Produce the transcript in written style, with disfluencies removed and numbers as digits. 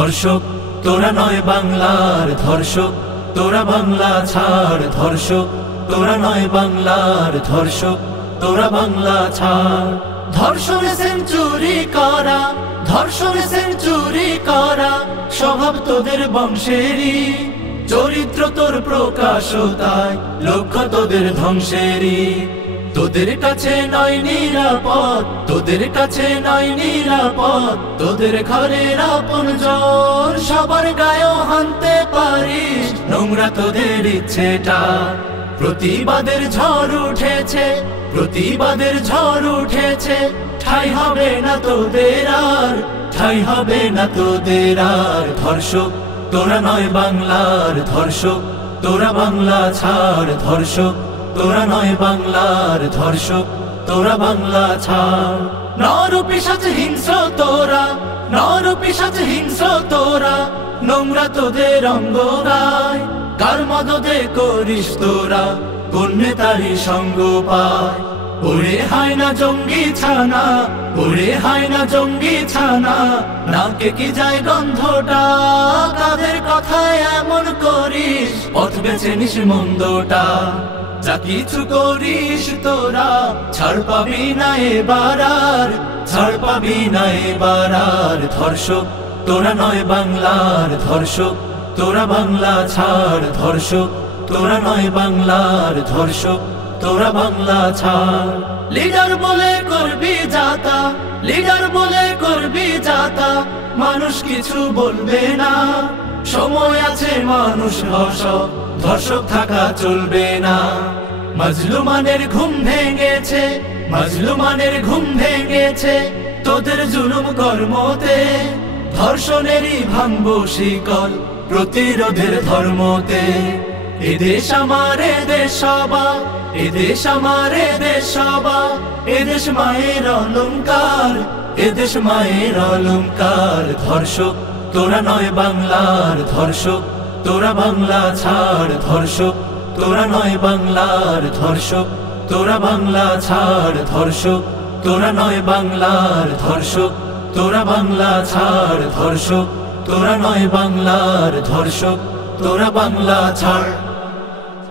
ধর্ষক তোরা নয় বাংলার ধর্ষক, তোরা বাংলা ছাড় ধর্ষক, তোরা নয় বাংলার ধর্ষক, তোরা বাংলা ছাড়। ধর্ষণে সেঞ্চুরি করা, ধর্ষণে সেঞ্চুরি করা স্বভাব তোদের বংশেরই, চরিত্র তোর প্রকাশ তাই লক্ষ্য তোদের ধ্বংসেরই। তোদের কাছে নয় নিরাপদ, তোদের কাছে নয় নিরাপদ, তোদের ঘরের আপনজন সবার গায়েও হানতে পারিস নোংরা তোদের ইচ্ছেটা। প্রতিবাদের ঝড় উঠেছে, প্রতিবাদের ঝড় উঠেছে, ঠাই হবে না তোদের আর, ঠাই হবে না তোদের আর। ধর্ষক তোরা নয় বাংলার ধর্ষক, তোরা বাংলা ছাড় ধর্ষক, তোরা নয় বাংলার ধর্ষক, তোরা বাংলা ছাড়। নর পিশাচ হিংস্র তোরা, নর পিশাচ হিংস্র তোরা, নোংরা তোদের অঙ্গ গায়, কার মদদে করিস তোরা, কোন নেতারই সঙ্গ পায়। ওরে হায় না জঙ্গি ছানা, ওরে হায় না জঙ্গি ছানা, নাকে কি যায় গন্ধটা, কাদের কথায় এমন করিস, পথ বেছে নিস মন্দটা। যা কিছু করিস তোরা ছাড় পাবি না এবার আর, ছাড় পাবি না এবার আর। ধর্ষক তোরা নয় বাংলার ধর্ষক, তোরা বাংলা ছাড় ধর্ষক, তোরা নয় বাংলার ধর্ষক, তোরা বাংলা ছাড়। লিডার বলে করবি যাতা, লিডার বলে করবি যাতা, মানুষ কিছু বলবে না, সময় আছে মানুষ হস, ধর্ষক থাকা চলবে না। মাজলুমানের ঘুম ভেঙেছে, মাজলুমানের ঘুম ভেঙেছে, তোদের জুলুম কর্মতে, ধর্ষণেরই ভাঙবো শিকল প্রতিরোধের ধর্মতে। এদেশ আমার এদেশ সবার, এদেশ আমার এদেশ সবার, এদেশ মায়ের অলংকার, এদেশ মায়ের অলংকার। ধর্ষক তোরা নয় বাংলার ধর্ষক, তোরা বাংলা ছাড় ধর্ষক, তোরা নয় বাংলার ধর্ষক, তোরা বাংলা ছাড় ধর্ষক, তোরা নয় বাংলার ধর্ষক, তোরা বাংলা ছাড় ধর্ষক, তোরা নয় বাংলার ধর্ষক, তোরা বাংলা ছাড়।